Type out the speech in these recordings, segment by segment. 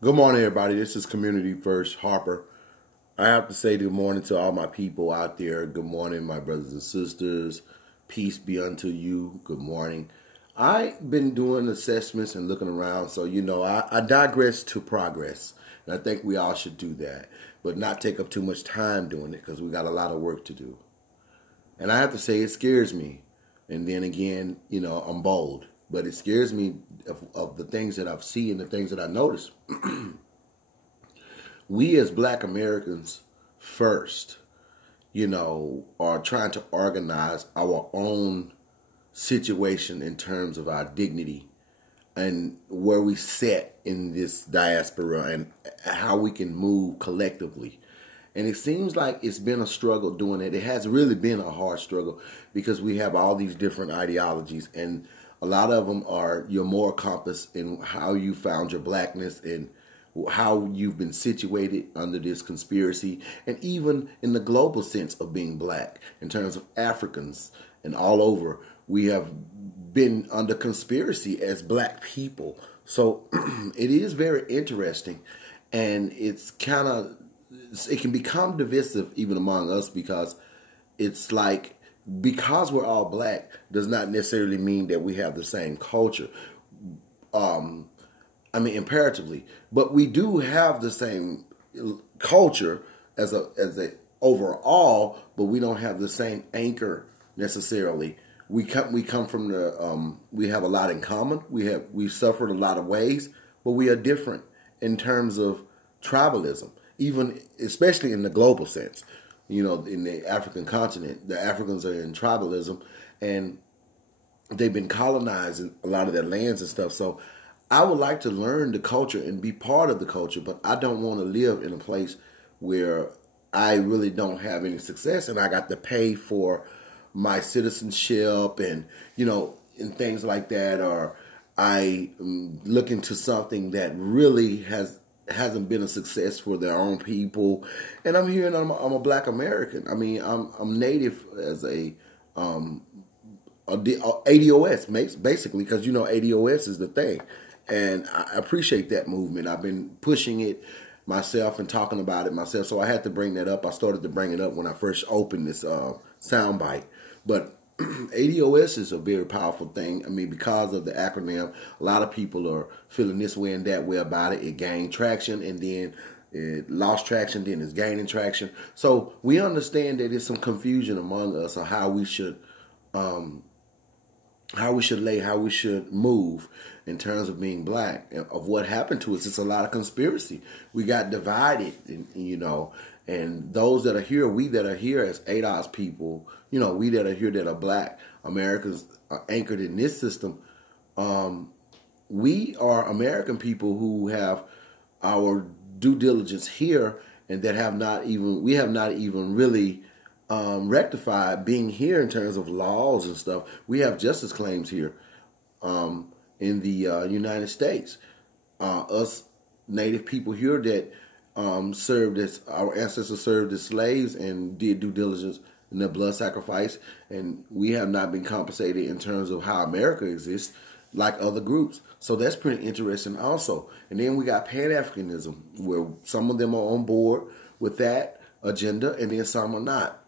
Good morning, everybody. This is Community First Harper. I have to say good morning to all my people out there. Good morning, my brothers and sisters. Peace be unto you. Good morning. I've been doing assessments and looking around, so I digress to progress, and I think we all should do that, but not take up too much time doing it because we got a lot of work to do. And I have to say, it scares me. And then again, I'm bold, but it scares me of the things that I've seen, the things that I notice. We as Black Americans first, are trying to organize our own situation in terms of our dignity and where we sit in this diaspora and how we can move collectively. And it seems like it's been a struggle doing it. It has really been a hard struggle because we have all these different ideologies, and a lot of them are your moral compass in how you found your blackness and how you've been situated under this conspiracy, and even in the global sense of being black in terms of Africans and all over. We have been under conspiracy as black people. So it is very interesting, and it can become divisive even among us because it's like, because we're all black does not necessarily mean that we have the same culture. Imperatively, but we do have the same culture as a overall, but we don't have the same anchor necessarily. We come from we have a lot in common. We suffered a lot of ways, but we are different in terms of tribalism, even especially in the global sense. In the African continent, the Africans are in tribalism, and they've been colonizing a lot of their lands and stuff. So I would like to learn the culture and be part of the culture, but I don't want to live in a place where I really don't have any success and I got to pay for my citizenship and things like that, or I look into something that really hasn't been a success for their own people. And I'm here and I'm a Black American. I'm native as a ADOS, basically, because ADOS is the thing. And I appreciate that movement. I've been pushing it myself and talking about it myself. So I had to bring that up. I started to bring it up when I first opened this soundbite. But ADOS is a very powerful thing. Because of the acronym, a lot of people are feeling this way and that way about it. It gained traction, and then it lost traction, then it's gaining traction. So we understand that there's some confusion among us on how we should how we should move in terms of being black, of what happened to us. It's a lot of conspiracy. We got divided, and those that are here, we that are here as ADOS people, we that are here that are Black Americans are anchored in this system. We are American people who have our due diligence here, and that we have not even really rectified being here in terms of laws and stuff. We have justice claims here in the United States. Us Native people here that our ancestors served as slaves and did due diligence in their blood sacrifice, and we have not been compensated in terms of how America exists like other groups. So that's pretty interesting also. And then we got Pan-Africanism, where some of them are on board with that agenda and then some are not.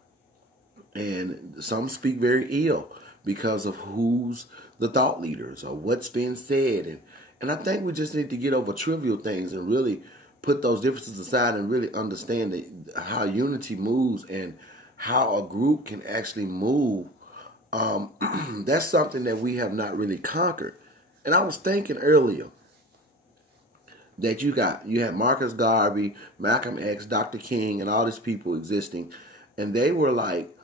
And some speak very ill because of who's the thought leaders or what's being said. And I think we just need to get over trivial things and really put those differences aside and really understand how unity moves and how a group can actually move. That's something that we have not really conquered. And I was thinking earlier that you had Marcus Garvey, Malcolm X, Dr. King, and all these people existing, and they were like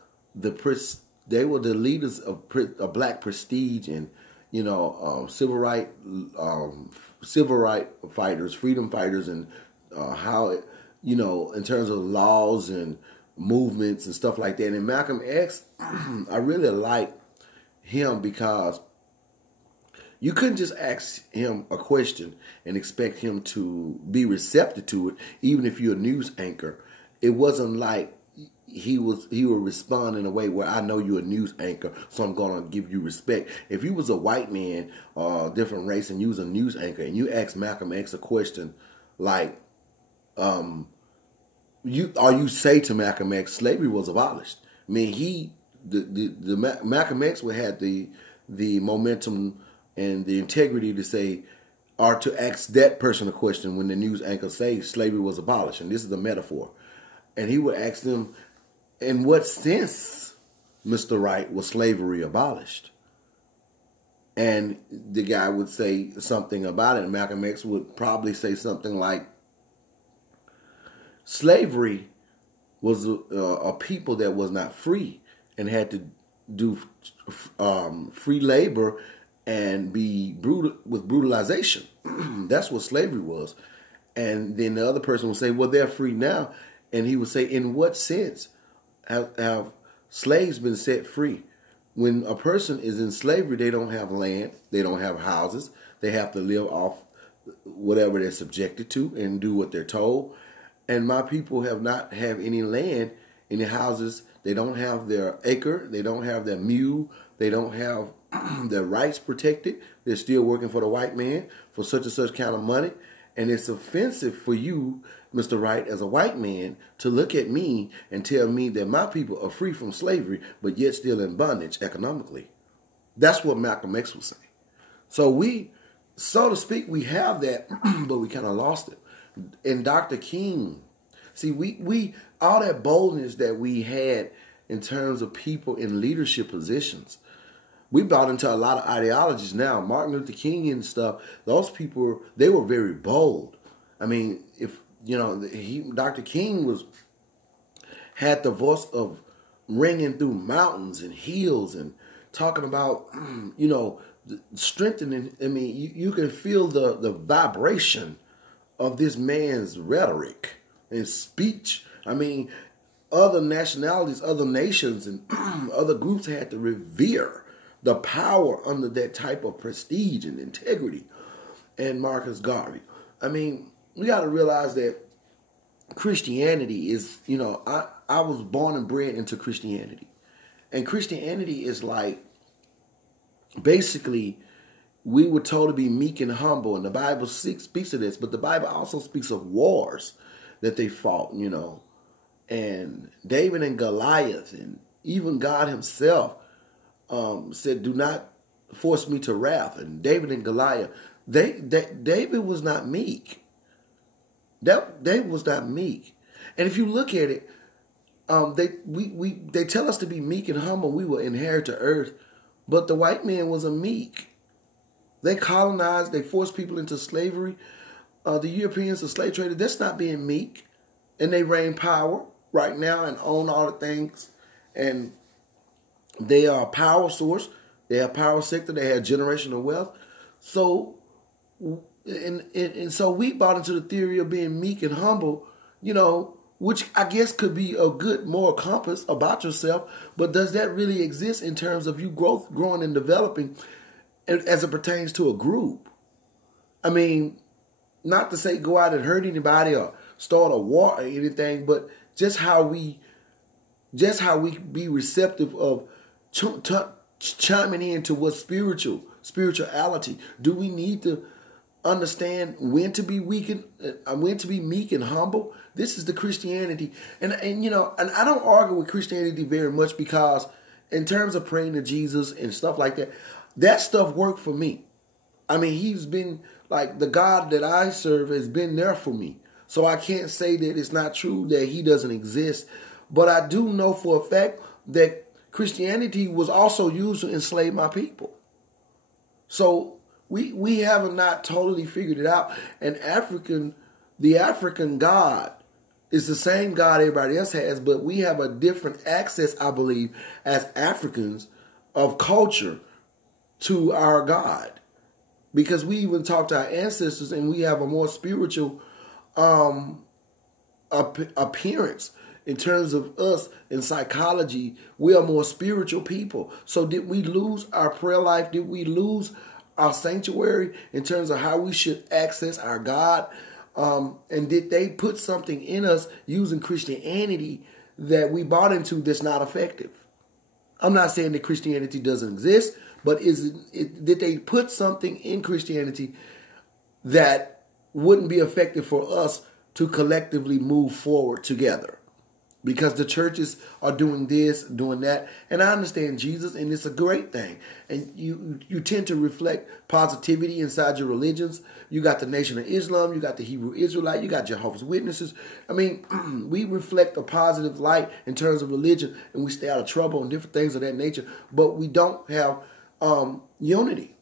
they were the leaders of Black prestige and civil right fighters, freedom fighters, and how in terms of laws and movements and stuff like that. And Malcolm X, I really like him because you couldn't just ask him a question and expect him to be receptive to it, even if you're a news anchor. It wasn't like he would respond in a way where I know you're a news anchor, so I'm going to give you respect. If you was a white man, different race, and you was a news anchor, and you asked Malcolm X a question like, you say to Malcolm X, slavery was abolished. I mean, Malcolm X had the momentum and the integrity to say, or to ask that person a question when the news anchor say slavery was abolished, and this is a metaphor, and he would ask them, in what sense, Mr. Wright, was slavery abolished? And the guy would say something about it, and Malcolm X would probably say something like, slavery was a people that was not free and had to do free labor and be with brutalization. That's what slavery was. And then the other person would say, well, they're free now. And he would say, in what sense have slaves been set free? When a person is in slavery, they don't have land, they don't have houses, they have to live off whatever they're subjected to and do what they're told. And my people have not have any land, any houses. They don't have their acre, they don't have their mule, they don't have their rights protected. They're still working for the white man for such and such kind of money. And it's offensive for you, Mr. Wright, as a white man, to look at me and tell me that my people are free from slavery, but yet still in bondage economically. That's what Malcolm X was saying. So we, so to speak, we have that, but we kind of lost it. And Dr. King, see, we all that boldness that we had in terms of people in leadership positions, we bought into a lot of ideologies now. Martin Luther King and stuff, those people, they were very bold. I mean, if, you know, Dr. King had the voice of ringing through mountains and hills and talking about, you know, strengthening. I mean, you can feel the vibration of this man's rhetoric and speech. I mean, other nationalities, other nations, and other groups had to revere the power under that type of prestige and integrity. And Marcus Garvey. I mean, we got to realize that Christianity is, you know, I was born and bred into Christianity. And Christianity is like, basically, we were told to be meek and humble. And the Bible speaks of this. But the Bible also speaks of wars that they fought, you know. And David and Goliath, and even God himself said, do not force me to wrath. And David and Goliath, David was not meek. David was not meek. And if you look at it, they tell us to be meek and humble. We will inherit the earth. But the white man was a meek. They colonized, they forced people into slavery. The Europeans, the slave traders, that's not being meek. And they reign power right now and own all the things. And they are a power source. They have power sector. They have generational wealth. So, and so we bought into the theory of being meek and humble, you know, which I guess could be a good moral compass about yourself. But does that really exist in terms of you growing and developing as it pertains to a group? I mean, not to say go out and hurt anybody or start a war or anything, but just how we be receptive of chiming into what's spirituality. Do we need to understand when to be weak and when to be meek and humble? This is the Christianity, and you know, and I don't argue with Christianity very much, because in terms of praying to Jesus and stuff like that, that stuff worked for me. I mean, he's been like, the God that I serve has been there for me. So I can't say that it's not true that he doesn't exist. But I do know for a fact that Christianity was also used to enslave my people. So we have not totally figured it out. And the African God is the same God everybody else has, but we have a different access, I believe, as Africans of culture to our God. Because we even talk to our ancestors and we have a more spiritual appearance in terms of us in psychology. We are more spiritual people. So did we lose our prayer life? Did we lose our sanctuary in terms of how we should access our God? And did they put something in us using Christianity that we bought into that's not effective? I'm not saying that Christianity doesn't exist, but did they put something in Christianity that wouldn't be effective for us to collectively move forward together. Because the churches are doing this, doing that. And I understand Jesus, and it's a great thing. And you tend to reflect positivity inside your religions. You got the Nation of Islam, you got the Hebrew Israelite, you got Jehovah's Witnesses. I mean, we reflect a positive light in terms of religion, and we stay out of trouble and different things of that nature. But we don't have unity.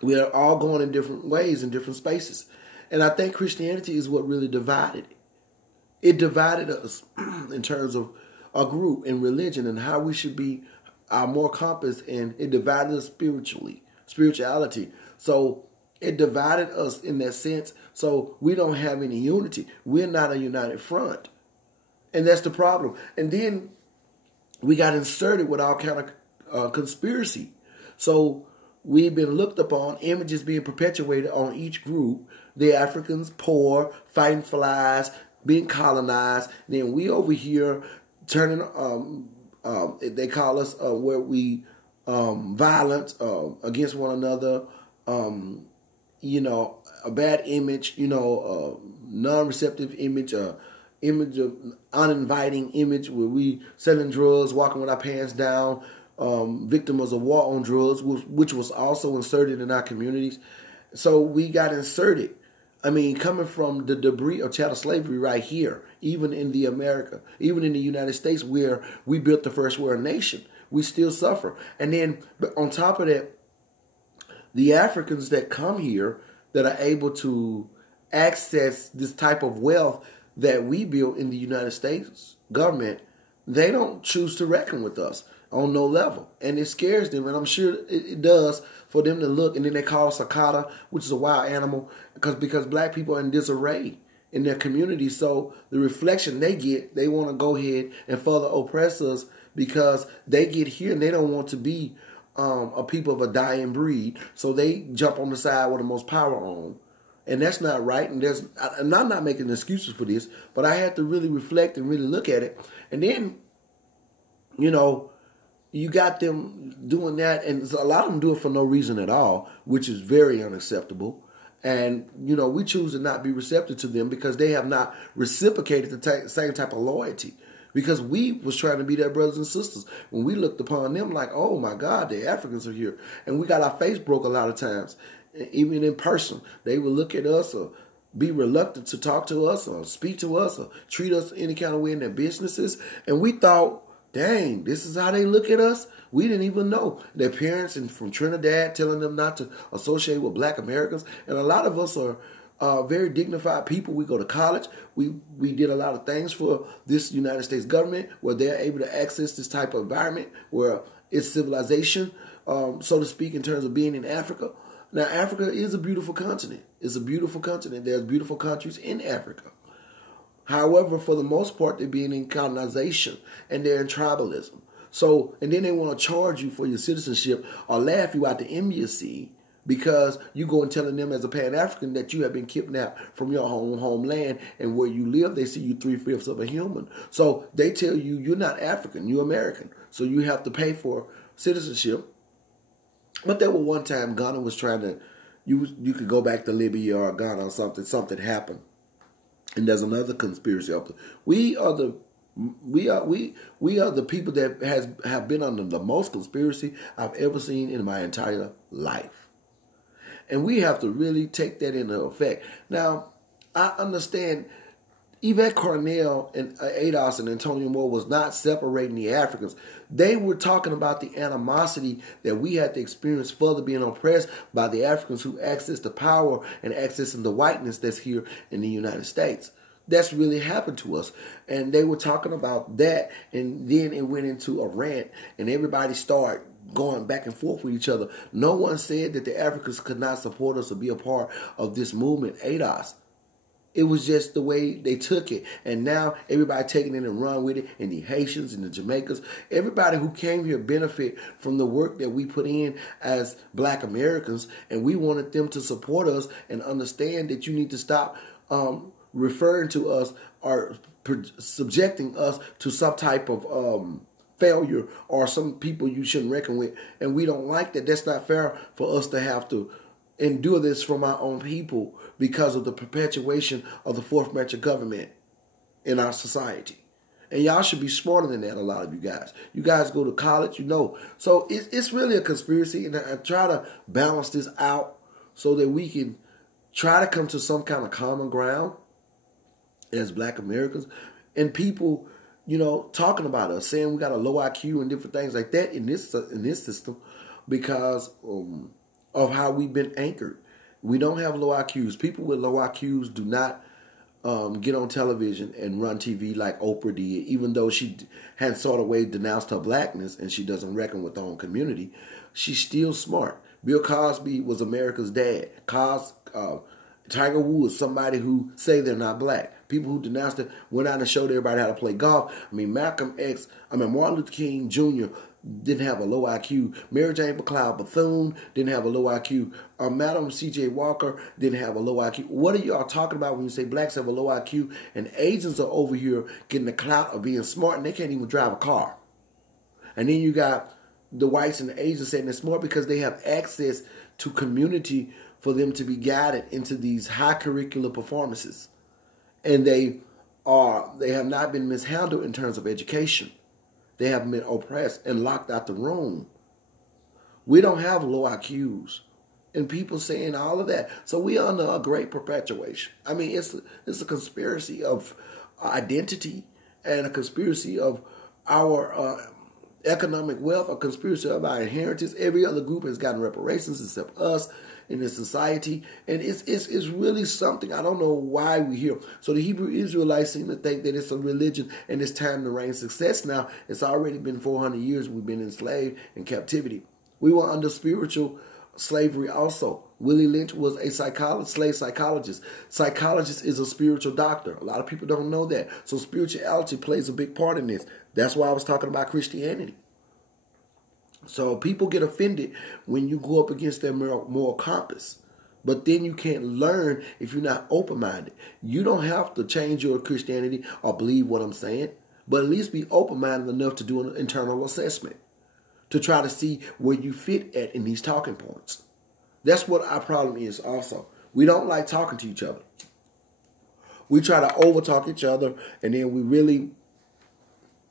We are all going in different ways, in different spaces. And I think Christianity is what really divided it. It divided us in terms of a group and religion and how we should be more compassed, and it divided us spirituality. So it divided us in that sense. So we don't have any unity. We're not a united front. And that's the problem. And then we got inserted with all kind of conspiracy. So we've been looked upon, images being perpetuated on each group. The Africans, poor, fighting flies, being colonized. Then we over here turning, they call us where we violent against one another. A bad image, non-receptive image, image of uninviting image where we selling drugs, walking with our pants down, victim of a war on drugs, which was also inserted in our communities. So we got inserted. I mean, coming from the debris of chattel slavery right here, even in the United States, where we built the first world nation, we still suffer. And then on top of that, the Africans that come here that are able to access this type of wealth that we built in the United States government, they don't choose to reckon with us on no level. And it scares them, and I'm sure it does for them to look, and then they call us a kata, which is a wild animal, because black people are in disarray in their community. So the reflection they get, they want to go ahead and further oppress us because they get here and they don't want to be a people of a dying breed. So they jump on the side with the most power on. And that's not right. And I'm not making excuses for this, but I had to really reflect and really look at it. And then, you got them doing that, and a lot of them do it for no reason at all, which is very unacceptable. And, we choose to not be receptive to them because they have not reciprocated the same type of loyalty. Because we was trying to be their brothers and sisters. When we looked upon them like, oh my God, the Africans are here. And we got our face broke a lot of times, even in person. They would look at us or be reluctant to talk to us or speak to us or treat us any kind of way in their businesses. And we thought, dang, this is how they look at us? We didn't even know. Their parents from Trinidad telling them not to associate with black Americans. And a lot of us are very dignified people. We go to college. We did a lot of things for this United States government where they're able to access this type of environment where it's civilization, so to speak, in terms of being in Africa. Now, Africa is a beautiful continent. It's a beautiful continent. There's beautiful countries in Africa. However, for the most part, they're being in colonization and they're in tribalism. So, and then they want to charge you for your citizenship or laugh you out the embassy because you go and telling them as a Pan-African that you have been kidnapped from your homeland, and where you live, they see you 3/5 of a human. So they tell you you're not African, you're American. So you have to pay for citizenship. But there was one time Ghana was trying to, you could go back to Libya or Ghana or something happened. And there's another conspiracy up there. We are the people that have been under the most conspiracy I've ever seen in my entire life. And we have to really take that into effect. Now, I understand Yvette Cornell and ADOS and Antonio Moore was not separating the Africans. They were talking about the animosity that we had to experience further being oppressed by the Africans who access the power and accessing the whiteness that's here in the United States. That's really happened to us. And they were talking about that, and then it went into a rant, and everybody started going back and forth with each other. No one said that the Africans could not support us or be a part of this movement, ADOS. It was just the way they took it. And now everybody taking it and run with it. And the Haitians and the Jamaicans, everybody who came here benefit from the work that we put in as black Americans. And we wanted them to support us and understand that you need to stop referring to us or subjecting us to some type of failure or some people you shouldn't reckon with. And we don't like that. That's not fair for us to have to endure this from our own people because of the perpetuation of the fourth branch of government in our society. And y'all should be smarter than that, a lot of you guys. You guys go to college, you know. So it's really a conspiracy, and I try to balance this out so that we can try to come to some kind of common ground as Black Americans. And people, you know, talking about us, saying we got a low IQ and different things like that in this system because of how we've been anchored. We don't have low IQs. People with low IQs do not get on television and run TV like Oprah did, even though she had sort of way denounced her blackness and she doesn't reckon with her own community. She's still smart. Bill Cosby was America's dad. Tiger Woods, somebody who say they're not black. People who denounced it went out and showed everybody how to play golf. I mean, Martin Luther King Jr. didn't have a low IQ. Mary Jane McLeod Bethune didn't have a low IQ. Madam C.J. Walker didn't have a low IQ. What are y'all talking about when you say blacks have a low IQ and Asians are over here getting the clout of being smart and they can't even drive a car? And then you got the whites and the Asians saying they're smart because they have access to community for them to be guided into these high curricular performances. And they have not been mishandled in terms of education. They have been oppressed and locked out the room. We don't have low IQs. And people saying all of that. So we are under a great perpetuation. I mean, it's a conspiracy of identity and a conspiracy of our economic wealth, a conspiracy of our inheritance. Every other group has gotten reparations except us in this society. And it's really something. I don't know why we're here. So the Hebrew Israelites seem to think that it's a religion and it's time to reign success now. It's already been 400 years we've been enslaved in captivity. We were under spiritual slavery also. Willie Lynch was a slave psychologist. Psychologist is a spiritual doctor. A lot of people don't know that. So spirituality plays a big part in this. That's why I was talking about Christianity. So people get offended when you go up against their moral compass. But then you can't learn if you're not open-minded. You don't have to change your Christianity or believe what I'm saying, but at least be open-minded enough to do an internal assessment, to try to see where you fit at in these talking points. That's what our problem is also. We don't like talking to each other. We try to over-talk each other, and then we really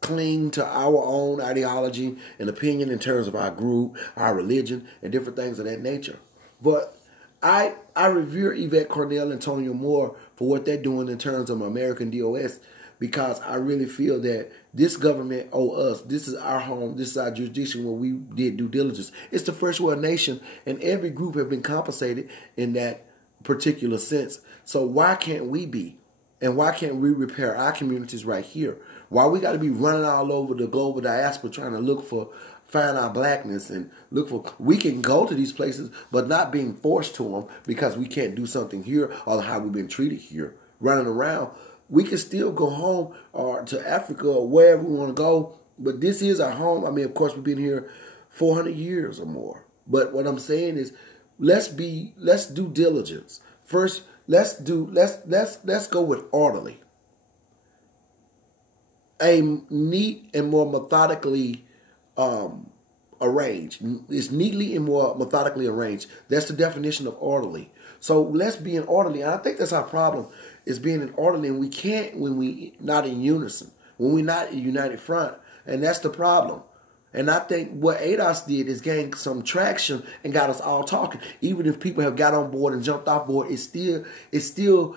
cling to our own ideology and opinion in terms of our group, our religion, and different things of that nature. But I revere Yvette Cornell and Antonio Moore for what they're doing in terms of American DOS, because I really feel that this government owe us. This is our home. This is our jurisdiction where we did due diligence. It's the first world nation, and every group have been compensated in that particular sense. So why can't we be? And why can't we repair our communities right here? Why we got to be running all over the global diaspora trying to find our blackness and look for, we can go to these places, but not being forced to them because we can't do something here or how we've been treated here, running around. We can still go home or to Africa or wherever we want to go, but this is our home. I mean, of course, we've been here 400 years or more. But what I'm saying is, let's do diligence. First, let's go with orderly. A neat and more methodically arranged. It's neatly and more methodically arranged. That's the definition of orderly. So let's be in orderly. And I think that's our problem, is being in orderly. And we can't when we not in unison, when we're not a united front. And that's the problem. And I think what ADOS did is gain some traction and got us all talking. Even if people have got on board and jumped off board, it still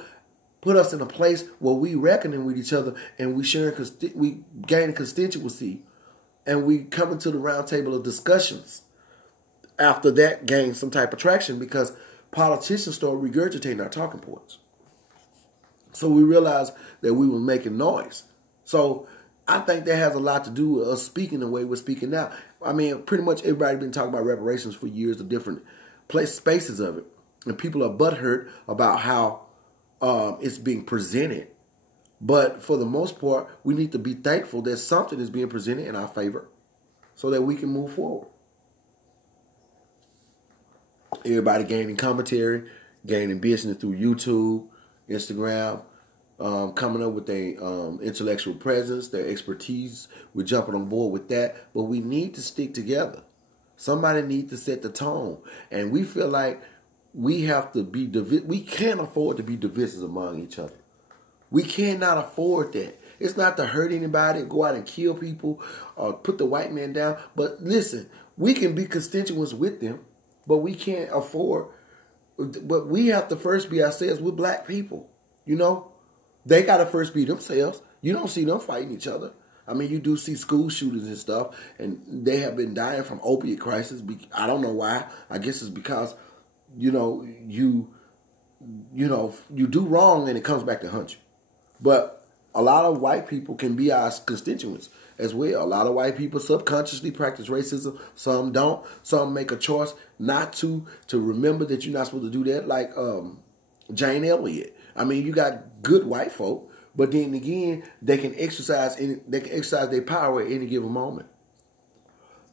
put us in a place where we reckoning with each other and we gain constituency, and we come into the round table of discussions. After that, gain some type of traction because politicians start regurgitating our talking points. So we realized that we were making noise. So I think that has a lot to do with us speaking the way we're speaking now. I mean, pretty much everybody's been talking about reparations for years, the different spaces of it. And people are butthurt about how it's being presented. But for the most part, we need to be thankful that something is being presented in our favor so that we can move forward. Everybody gaining commentary, gaining business through YouTube, Instagram, coming up with their intellectual presence, their expertise. We're jumping on board with that. But we need to stick together. Somebody needs to set the tone. And we feel like we have to be we can't afford to be divisive among each other. We cannot afford that. It's not to hurt anybody, go out and kill people, or put the white man down. But listen, we can be constituents with them, but we can't afford. But we have to first be ourselves. We're black people, you know. They got to first be themselves. You don't see them fighting each other. I mean, you do see school shootings and stuff, and they have been dying from opiate crisis. I don't know why. I guess it's because, you do wrong and it comes back to hunt you. But a lot of white people can be our constituents as well. A lot of white people subconsciously practice racism. Some don't. Some make a choice not to remember that you're not supposed to do that, like Jane Elliott. I mean, you got good white folk, but then again, they can exercise their power at any given moment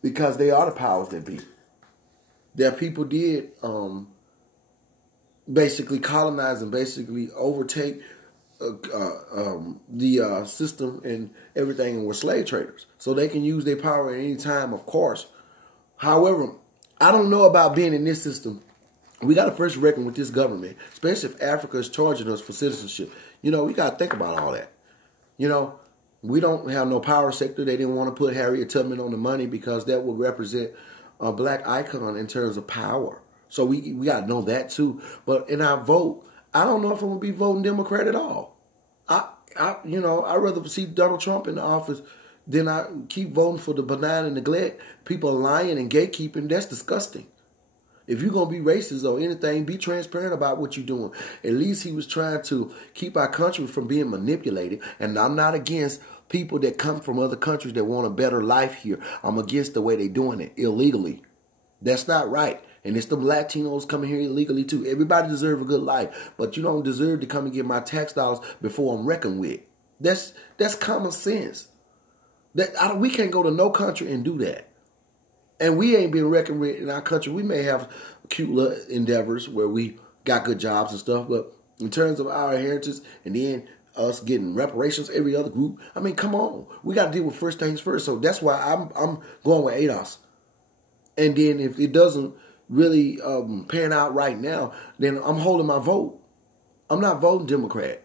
because they are the powers that be. That people did basically colonize and basically overtake the system and everything, and were slave traders. So they can use their power at any time, of course. However, I don't know about being in this system. We got to first reckon with this government, especially if Africa is charging us for citizenship. We got to think about all that. We don't have no power sector. They didn't want to put Harriet Tubman on the money because that would represent a black icon in terms of power. So we got to know that too. But in our vote, I don't know if I'm going to be voting Democrat at all. I'd rather see Donald Trump in the office than I keep voting for the benign and neglect. People lying and gatekeeping. That's disgusting. If you're going to be racist or anything, be transparent about what you're doing. At least he was trying to keep our country from being manipulated. And I'm not against people that come from other countries that want a better life here. I'm against the way they're doing it illegally. That's not right. And it's them Latinos coming here illegally too. Everybody deserves a good life, but you don't deserve to come and get my tax dollars before I'm reckoned with. That's common sense. We can't go to no country and do that. And we ain't been reckoned with in our country. We may have cute little endeavors where we got good jobs and stuff, but in terms of our inheritance and then us getting reparations, every other group, I mean, come on. We got to deal with first things first. So that's why I'm going with ADOS. And then if it doesn't really pan out right now, then I'm holding my vote. I'm not voting Democrat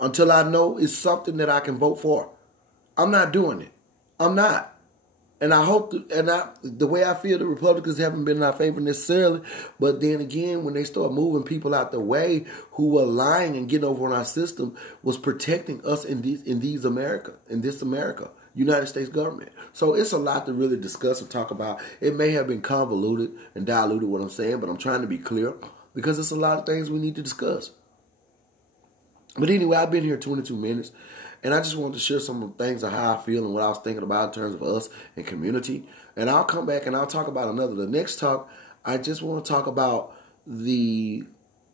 until I know it's something that I can vote for. I'm not doing it. I'm not. And I hope, the way I feel, the Republicans haven't been in our favor necessarily. But then again, when they start moving people out the way who were lying and getting over on our system, was protecting us in this America, United States government. So it's a lot to really discuss and talk about. It may have been convoluted and diluted what I'm saying, but I'm trying to be clear because it's a lot of things we need to discuss. But anyway, I've been here 22 minutes. And I just wanted to share some things of how I feel and what I was thinking about in terms of us and community. And I'll come back and I'll talk about the next talk. I just want to talk about the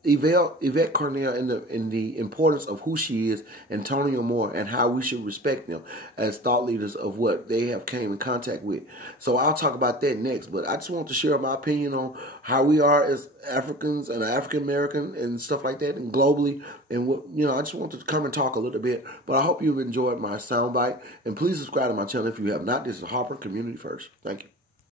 Yvette Carnell and the importance of who she is, Antonio Moore, and how we should respect them as thought leaders of what they have came in contact with. So I'll talk about that next. But I just want to share my opinion on how we are as Africans and African American and stuff like that, and globally. And what I just want to come and talk a little bit. But I hope you've enjoyed my soundbite. And please subscribe to my channel if you have not. This is Harper Community First. Thank you.